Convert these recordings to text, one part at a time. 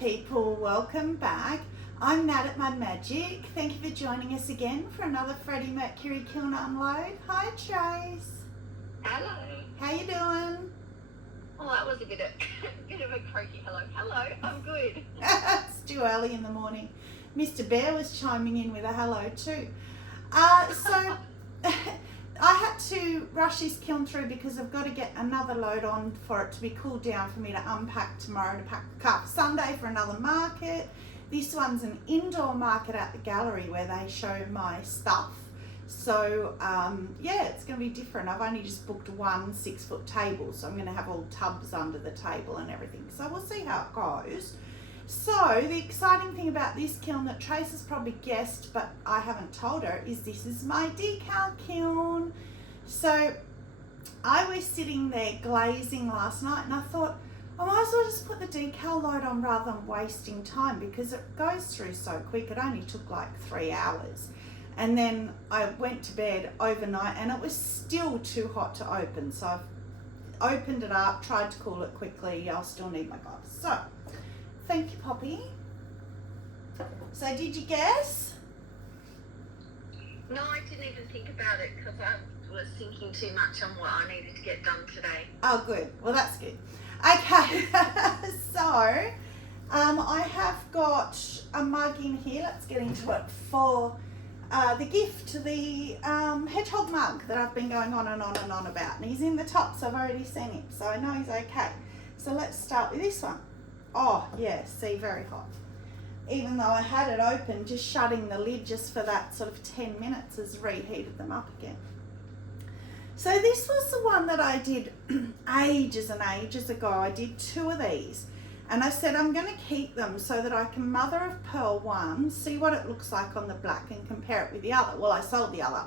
people, welcome back. I'm Nat at Mud Magic. Thank you for joining us again for another Freddie Mercury kiln unload. Hi Trace. Hello. How you doing? Oh, that was a bit of a croaky hello. Hello, I'm good. It's too early in the morning. Mr. Bear was chiming in with a hello too. So I had to rush this kiln through because I've got to get another load on for it to be cooled down for me to unpack tomorrow to pack the car for Sunday for another market. This one's an indoor market at the gallery where they show my stuff. So yeah, it's going to be different. I've only just booked one 6-foot table, so I'm going to have all tubs under the table and everything. So we'll see how it goes. So the exciting thing about this kiln that Trace has probably guessed, but I haven't told her, is this is my decal kiln. So I was sitting there glazing last night and I thought, I might as well just put the decal load on rather than wasting time because it goes through so quick. It only took like 3 hours. And then I went to bed overnight and it was still too hot to open. So I've opened it up, tried to cool it quickly. I'll still need my gloves. So thank you, Poppy. So did you guess? No, I didn't even think about it because I was thinking too much on what I needed to get done today. Oh, good. Well, that's good. Okay, so I have got a mug in here. Let's get into it for the gift, the hedgehog mug that I've been going on and on and on about. And he's in the top, so I've already seen him. So I know he's okay. So let's start with this one. Oh, yeah, see, very hot. Even though I had it open, just shutting the lid just for that sort of 10 minutes has reheated them up again. So this was the one that I did ages and ages ago. I did 2 of these. And I said I'm going to keep them so that I can mother of pearl one, see what it looks like on the black and compare it with the other. Well, I sold the other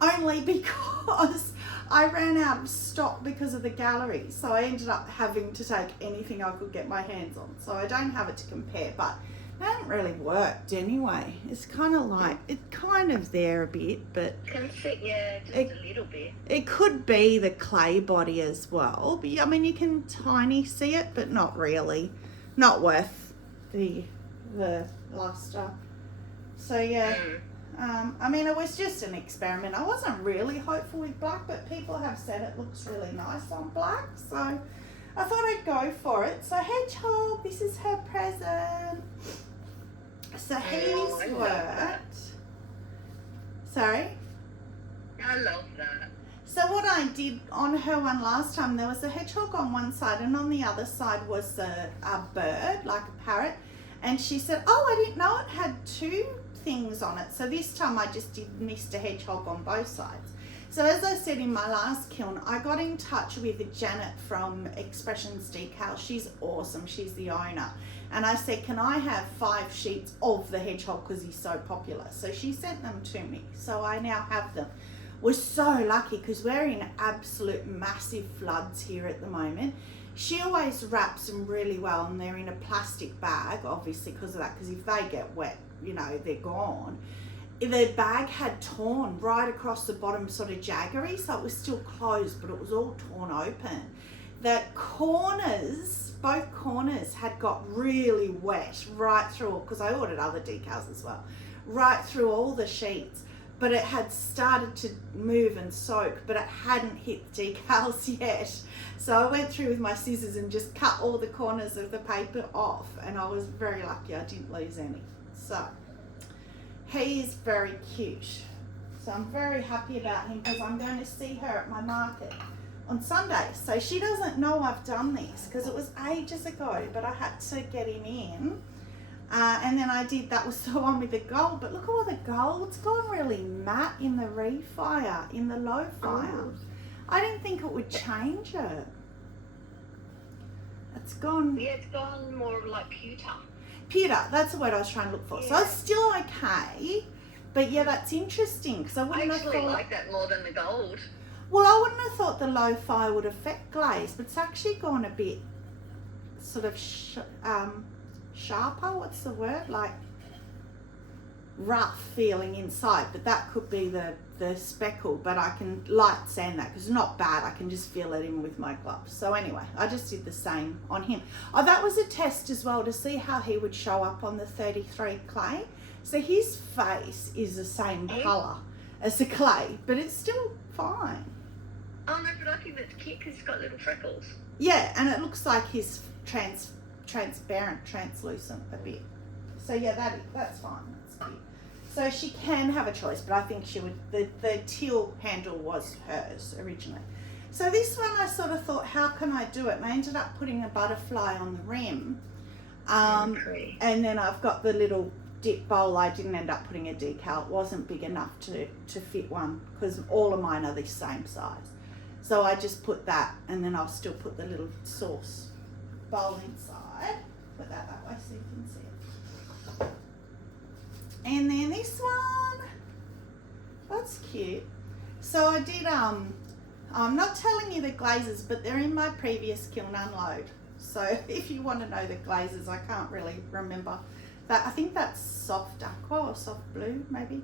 only because I ran out of stock because of the gallery. So I ended up having to take anything I could get my hands on. So I don't have it to compare, but it hasn't really worked anyway. It's kind of like, it's kind of there a bit, but... Can fit, yeah, just a little bit. It could be the clay body as well. But I mean, you can tiny see it, but not really. Not worth the luster. So yeah, I mean, it was just an experiment. I wasn't really hopeful with black, but people have said it looks really nice on black. So I thought I'd go for it. So Hedgehog, this is her present. So he's worked. Sorry? I love that. So what I did on her one last time, there was a hedgehog on one side and on the other side was a bird, like a parrot. And she said, oh, I didn't know it had 2 things on it. So this time I just did Mr. Hedgehog on both sides. So as I said in my last kiln, I got in touch with Janet from Xpressions Decals. She's awesome. She's the owner. And I said, can I have 5 sheets of the hedgehog because he's so popular? So she sent them to me. So I now have them. We're so lucky because we're in absolute massive floods here at the moment. She always wraps them really well and they're in a plastic bag, obviously because of that, because if they get wet, you know, they're gone. The bag had torn right across the bottom, sort of jaggery, so it was still closed, but it was all torn open. The corners, both corners had got really wet right through, because I ordered other decals as well, right through all the sheets. But it had started to move and soak, but it hadn't hit the decals yet. So I went through with my scissors and just cut all the corners of the paper off, and I was very lucky I didn't lose any. So he is very cute. So I'm very happy about him because I'm going to see her at my market on Sunday. So she doesn't know I've done this because it was ages ago, but I had to get him in. And then I did, that was the one with the gold, but look at all the gold. It's gone really matte in the refire, in the low fire. Oh. I didn't think it would change it. It's gone... Yeah, it's gone more like pewter. Pewter, that's the word I was trying to look for. Yeah. So it's still okay, but yeah, that's interesting because I wouldn't have thought... like that more than the gold. Well, I wouldn't have thought the low fire would affect glaze, but it's actually gone a bit sort of... sharper, what's the word, like rough feeling inside, but that could be the speckle, but I can light sand that because it's not bad. I can just feel it in with my gloves. So anyway, I just did the same on him. Oh, that was a test as well to see how he would show up on the 33 clay. So his face is the same colour as the clay, but it's still fine. Oh no, but I think that's cute because he's got little freckles. Yeah, and it looks like he's transparent, translucent a bit. So yeah, that's fine. That's cute. So she can have a choice, but I think she would. The teal handle was hers originally. So this one I sort of thought, how can I do it? And I ended up putting a butterfly on the rim, and then I've got the little dip bowl. I didn't end up putting a decal. It wasn't big enough to fit one because all of mine are the same size. So I just put that, and then I'll still put the little sauce bowl inside. Put that way so you can see it. And then this one, that's cute. So I did, I'm not telling you the glazes, but they're in my previous kiln unload. So if you want to know the glazes, I can't really remember. That I think that's soft aqua or soft blue, maybe.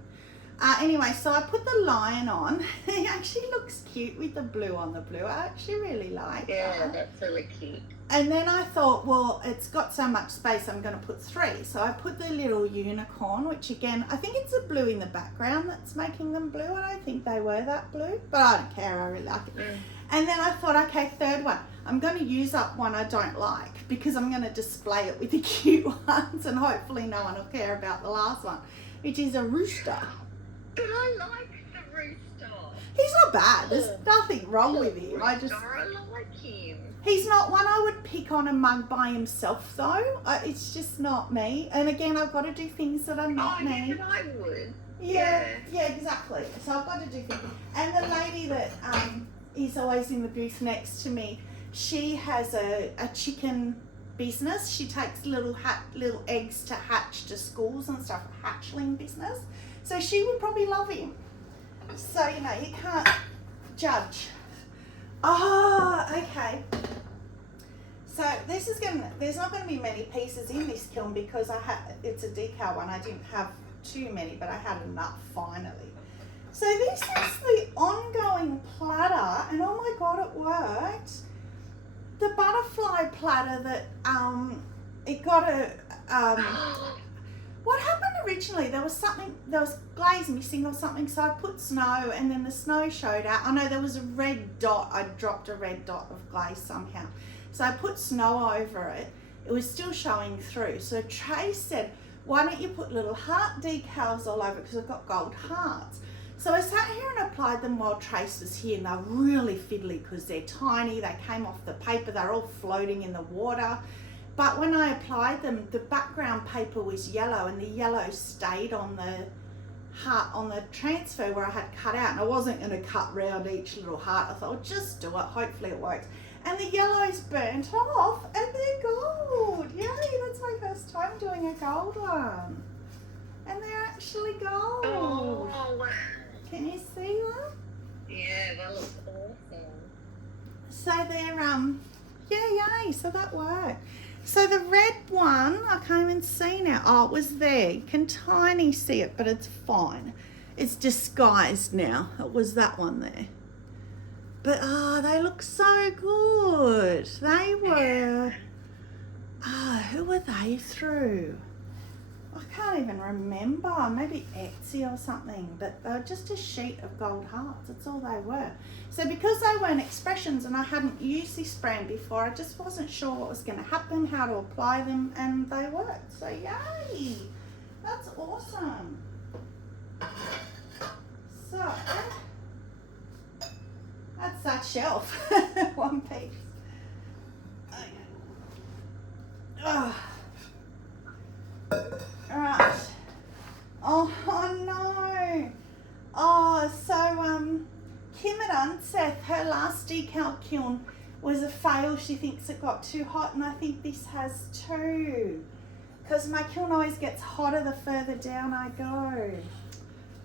Anyway, so I put the lion on. It actually looks cute with the blue on the blue. I actually really like that. Yeah, that's really cute. And then I thought, well, it's got so much space, I'm going to put 3. So I put the little unicorn, which again, I think it's the blue in the background that's making them blue. I don't think they were that blue, but I don't care. I really like it. And then I thought, okay, third one. I'm going to use up one I don't like because I'm going to display it with the cute ones, and hopefully no one will care about the last one, which is a rooster. But I like the rooster. He's not bad. There's nothing wrong with him. I like him. He's not one I would pick on a mug by himself, though. It's just not me. And again, I've got to do things that are not me. Yeah, but I would. Yeah, exactly. So I've got to do things. And the lady that is always in the booth next to me, she has a chicken business. She takes little eggs to hatch to schools and stuff, a hatchling business. So she would probably love him. So, you know, you can't judge. Oh, okay. So this is there's not going to be many pieces in this kiln because it's a decal one. I didn't have too many, but I had enough finally. So this is the ongoing platter, and oh my God, it worked. The butterfly platter that, it got a, what happened originally? There was glaze missing or something, so I put snow, and then the snow showed out. I know there was a red dot. I dropped a red dot of glaze somehow. So I put snow over it. It was still showing through. So Trace said, why don't you put little heart decals all over it because I've got gold hearts. So I sat here and applied them while Trace was here, and they're really fiddly because they're tiny. They came off the paper. They're all floating in the water. But when I applied them, the background paper was yellow, and the yellow stayed on the heart, on the transfer where I had cut out. And I wasn't going to cut round each little heart. I thought, well, just do it. Hopefully it works. And the yellow's burnt off, and they're gold. Yay, that's my first time doing a gold one. And they're actually gold. Oh, wow. Can you see them? Yeah, that looks awesome. So they're, yay, so that worked. So the red one, I can't even see now. Oh, it was there. You can tiny see it, but it's fine. It's disguised now. It was that one there. But, they look so good. They were, who were they through? I can't even remember. Maybe Etsy or something. But they were just a sheet of gold hearts. That's all they were. So because they weren't Xpressions and I hadn't used this brand before, I just wasn't sure what was going to happen, how to apply them, and they worked. So yay! That's awesome. So that's that shelf. One piece. Okay. Oh. Alright. Oh no. Oh, so Kim at Unseth, her last decal kiln was a fail. She thinks it got too hot, and I think this has too. Because my kiln always gets hotter the further down I go.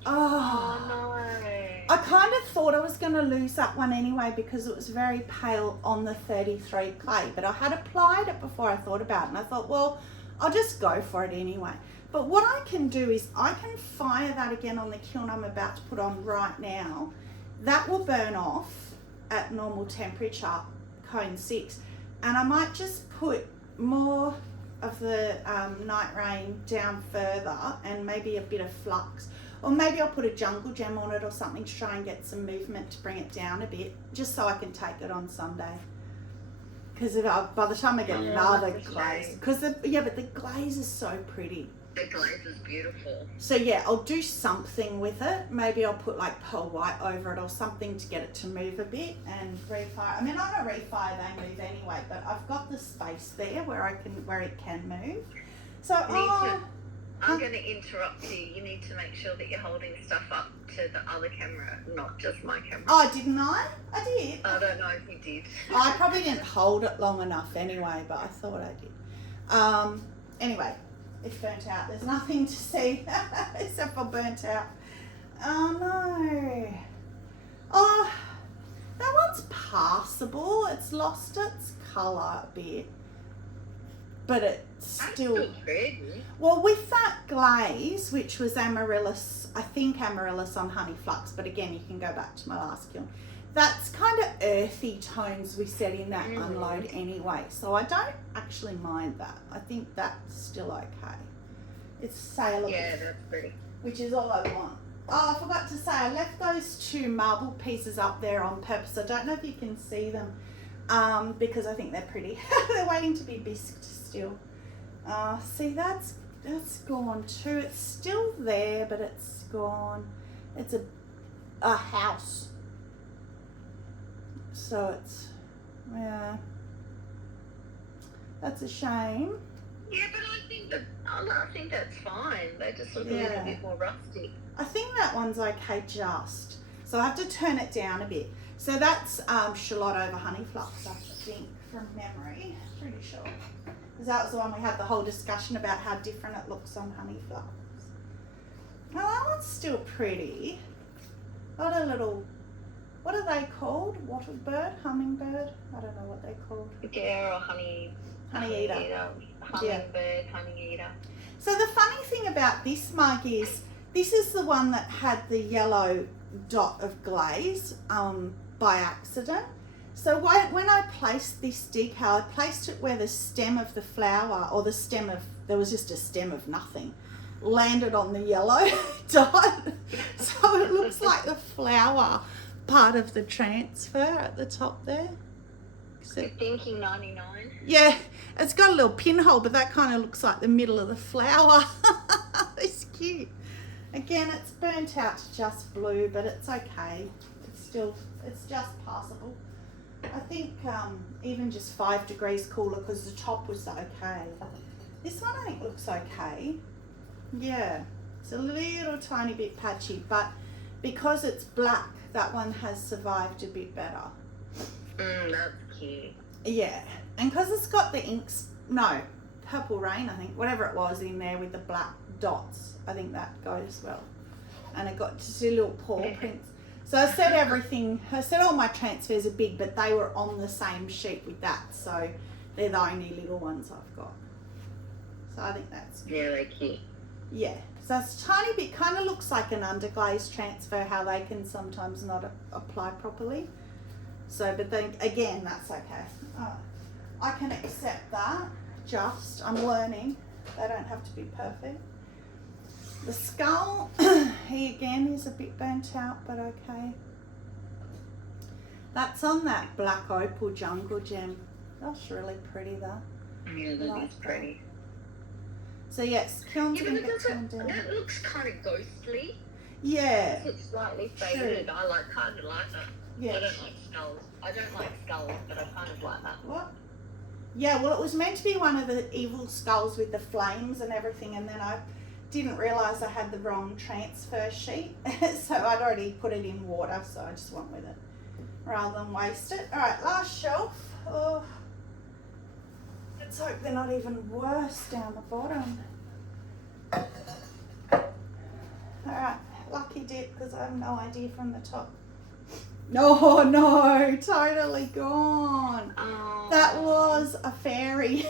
Oh no. I kind of thought I was going to lose that one anyway because it was very pale on the 33 clay, but I had applied it before I thought about it, and I thought, well, I'll just go for it anyway. But what I can do is I can fire that again on the kiln I'm about to put on right now. That will burn off at normal temperature, cone 6. And I might just put more of the night rain down further and maybe a bit of flux. Or maybe I'll put a jungle gem on it or something to try and get some movement to bring it down a bit, just so I can take it on Sunday. Because by the time I get another glaze, but the glaze is so pretty. The glaze is beautiful. So yeah, I'll do something with it. Maybe I'll put like pearl white over it or something to get it to move a bit and refire. I mean, on a refire they move anyway, but I've got the space there where it can move. So I'm going to interrupt you. You need to make sure that you're holding stuff up to the other camera, not just my camera. Oh, didn't I? I did. I don't know if you did. I probably didn't hold it long enough anyway, but I thought I did. Anyway, it's burnt out. There's nothing to see except for burnt out. Oh no. Oh, that one's passable. It's lost its colour a bit. But it's still pretty. Well, with that glaze, which was amaryllis, I think amaryllis on honey flux, but again, you can go back to my last kiln. That's kind of earthy tones we set in that unload anyway, so I don't actually mind that. I think that's still okay. It's saleable. Yeah, that's pretty. Which is all I want. Oh, I forgot to say, I left those 2 marble pieces up there on purpose. I don't know if you can see them, because I think they're pretty. They're waiting to be bisqued still. See, that's gone too. It's still there, but it's gone. It's a house. So it's, yeah, that's a shame. Yeah, but I think that's fine. They just look a little bit more rusty. I think that one's okay just. So I have to turn it down a bit. So that's shallot over honey flux, I think, from memory. Pretty sure. Because that was the one we had the whole discussion about how different it looks on honey flux. Now that one's still pretty. Got a little, what are they called? Wattle bird? Hummingbird? I don't know what they're called. Yeah, or honey eater. Hummingbird, honey eater. So the funny thing about this mug is, this is the one that had the yellow dot of glaze by accident. So when I placed this decal, I placed it where the stem of the flower, or there was just a stem of nothing, landed on the yellow dot. So it looks like the flower part of the transfer at the top there. You're thinking 99? Yeah, it's got a little pinhole, but that kind of looks like the middle of the flower. It's cute. Again, it's burnt out to just blue, but it's okay. It's just passable. I think even just 5 degrees cooler because the top was okay. This one I think looks okay. Yeah, it's a little tiny bit patchy, but because it's black, that one has survived a bit better. That's cute. Yeah, and because it's got the Purple Rain, I think, whatever it was in there with the black dots, I think that goes well. And it got just a little paw prints. So I said all my transfers are big, but they were on the same sheet with that, so they're the only little ones I've got. So I think that's good. Yeah, they're cute. Yeah, so it's a tiny bit, kind of looks like an underglaze transfer, how they can sometimes not apply properly. So, but then again, that's okay. I can accept that, I'm learning. They don't have to be perfect. The skull, he again is a bit burnt out, but okay. That's on that black opal jungle gem. That's really pretty though. Yeah, that is pretty. So yes, kiln's Yeah, gonna but get turned down. that looks kind of ghostly. Yeah. It's slightly faded. True. I kind of like that. Yeah. I don't like skulls. I don't like skulls, but I kind of like that. What? Yeah, well, it was meant to be one of the evil skulls with the flames and everything, and then I didn't realise I had the wrong transfer sheet, so I'd already put it in water, so I just went with it rather than waste it. All right, last shelf. Oh, let's hope they're not even worse down the bottom. All right, lucky dip, because I have no idea from the top. No, totally gone. Oh. That was a fairy.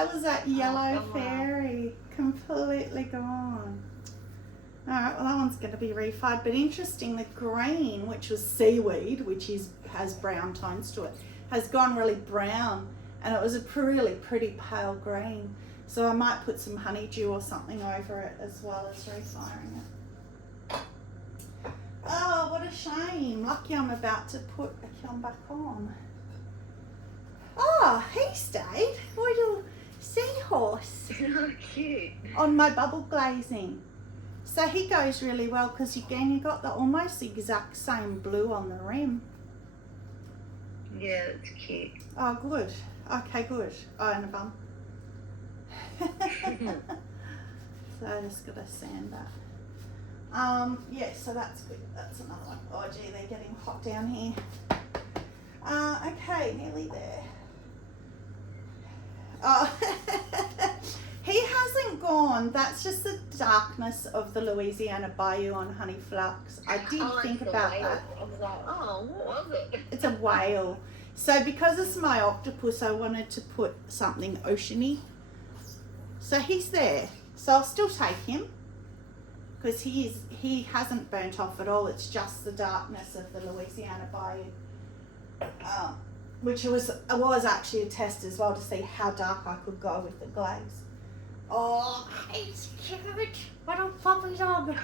That was that yellow wow. fairy, completely gone. Alright, well that one's going to be refired, but interesting, the green, which was seaweed, which has brown tones to it, has gone really brown, and it was a really pretty pale green. So I might put some honeydew or something over it as well as refiring it. Oh, what a shame. Lucky I'm about to put a kiln back on. Oh, he stayed. Little seahorse. Oh, cute. On my bubble glazing. So he goes really well because again you got the almost exact same blue on the rim. Yeah, it's cute. Oh, good. Okay, good. Oh, and a bum. So I just got to sand that. Yeah, so that's good. That's another one. Oh gee, they're getting hot down here. Okay, nearly there. Oh, he hasn't gone. That's just the darkness of the Louisiana Bayou on honey flux. I did think about that. I was like, oh, what was it? It's a whale. So because it's my octopus, I wanted to put something oceany. So he's there. So I'll still take him because he hasn't burnt off at all. It's just the darkness of the Louisiana Bayou. Which was actually a test as well to see how dark I could go with the glaze. Oh, he's cute. What a puppy dog.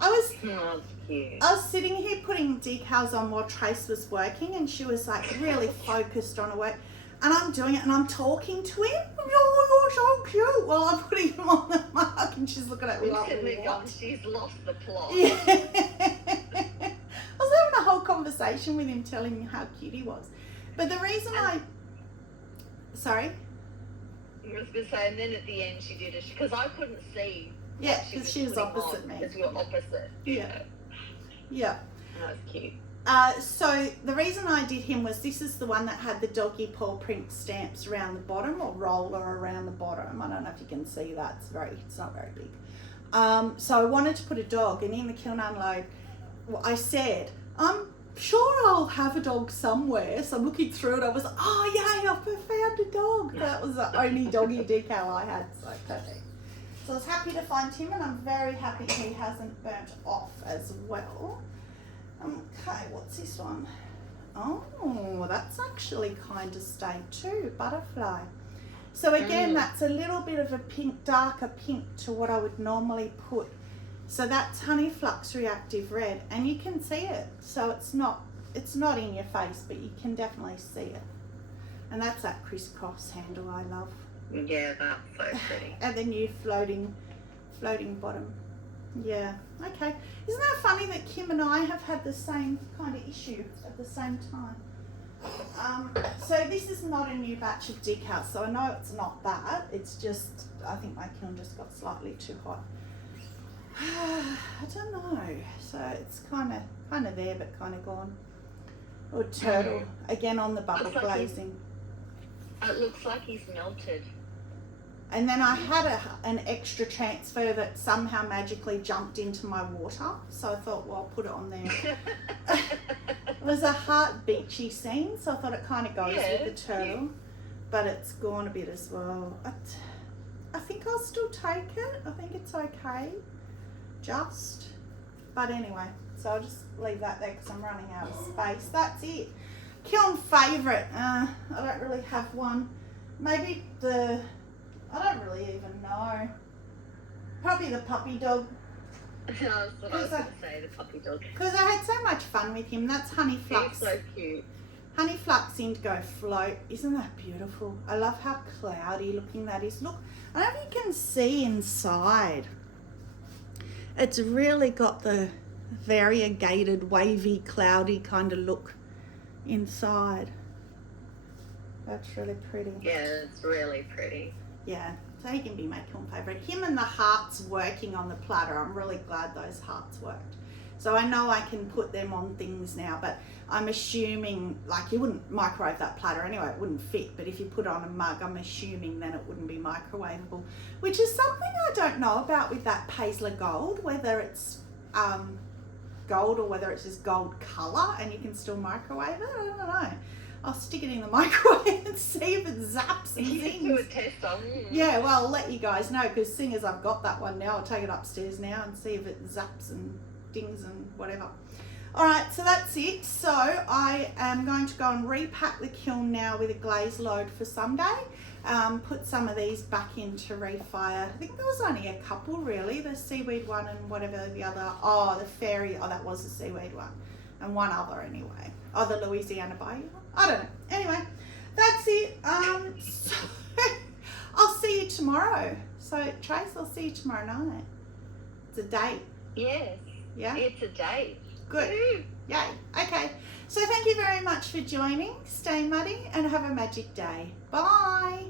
I was sitting here putting decals on while Trace was working, and she was like really focused on her work. And I'm doing it and I'm talking to him. Oh, you're so cute. While I'm putting him on the mug, and she's looking at me like, what? She's lost the plot. Yeah. I was having a whole conversation with him telling me how cute he was. But the reason sorry? I was going to say, and then at the end she did it, because I couldn't see. Yeah, because she was opposite me. Because we were opposite. Yeah. Yeah. That was cute. So the reason I did him was this is the one that had the doggy paw print stamps around the bottom, or roller around the bottom. I don't know if you can see that. It's not very big. So I wanted to put a dog, and in the kiln unload, I said, I'm sure I'll have a dog somewhere. So I'm looking through it. I was like, oh yay, I've found a dog. That was the only doggy decal I had. So perfect. So I was happy to find him, and I'm very happy he hasn't burnt off as well. Okay, what's this one? Oh, that's actually kind of stayed too, butterfly. So again, that's a little bit of a pink, darker pink to what I would normally put. So that's honey flux reactive red, and you can see it. So it's not in your face, but you can definitely see it. And that's that crisscross handle I love. Yeah, that's so pretty. And the new floating bottom. Yeah, okay. Isn't that funny that Kim and I have had the same kind of issue at the same time? So this is not a new batch of decals, so I know it's not that. It's just, I think my kiln just got slightly too hot. I don't know. So it's kind of there, but kind of gone. Or turtle, again on the bubble glazing. It looks like he's melted. And then I had an extra transfer that somehow magically jumped into my water. So I thought, well, I'll put it on there. It was a heart beachy scene, so I thought it kind of goes with the turtle. But it's gone a bit as well. I think I'll still take it. I think it's okay. But anyway, so I'll just leave that there because I'm running out of space. That's it. Kiln favourite. I don't really have one. Maybe I don't really even know. Probably the puppy dog. That's what I was going to say, the puppy dog. Because I had so much fun with him. That's Honey Flux. He's so cute. Honey Flux Indigo Float. Isn't that beautiful? I love how cloudy looking that is. Look, I don't know if you can see inside. It's really got the variegated, wavy, cloudy kind of look inside. That's really pretty. Yeah, it's really pretty. Yeah, so he can be my kiln favourite. Him and the hearts working on the platter. I'm really glad those hearts worked. So I know I can put them on things now, but I'm assuming, like, you wouldn't microwave that platter anyway, it wouldn't fit, but if you put it on a mug, I'm assuming then it wouldn't be microwavable, which is something I don't know about with that Paisley Gold, whether it's gold or whether it's just gold colour and you can still microwave it. I don't know. I'll stick it in the microwave and see if it zaps and You zings. do a test on. Yeah, well, I'll let you guys know, because seeing as I've got that one now, I'll take it upstairs now and see if it zaps and dings and whatever. All right, so that's it. So I am going to go and repack the kiln now with a glaze load for Sunday. Put some of these back into refire. I think there was only a couple really, the seaweed one and whatever the other, the fairy, that was the seaweed one. And one other anyway. The Louisiana Bayou one. I don't know. Anyway, that's it. So I'll see you tomorrow. So Trace, I'll see you tomorrow night. It's a date. Yes. Yeah? It's a date. Good. Woo. Yay. Okay. So thank you very much for joining. Stay muddy and have a magic day. Bye.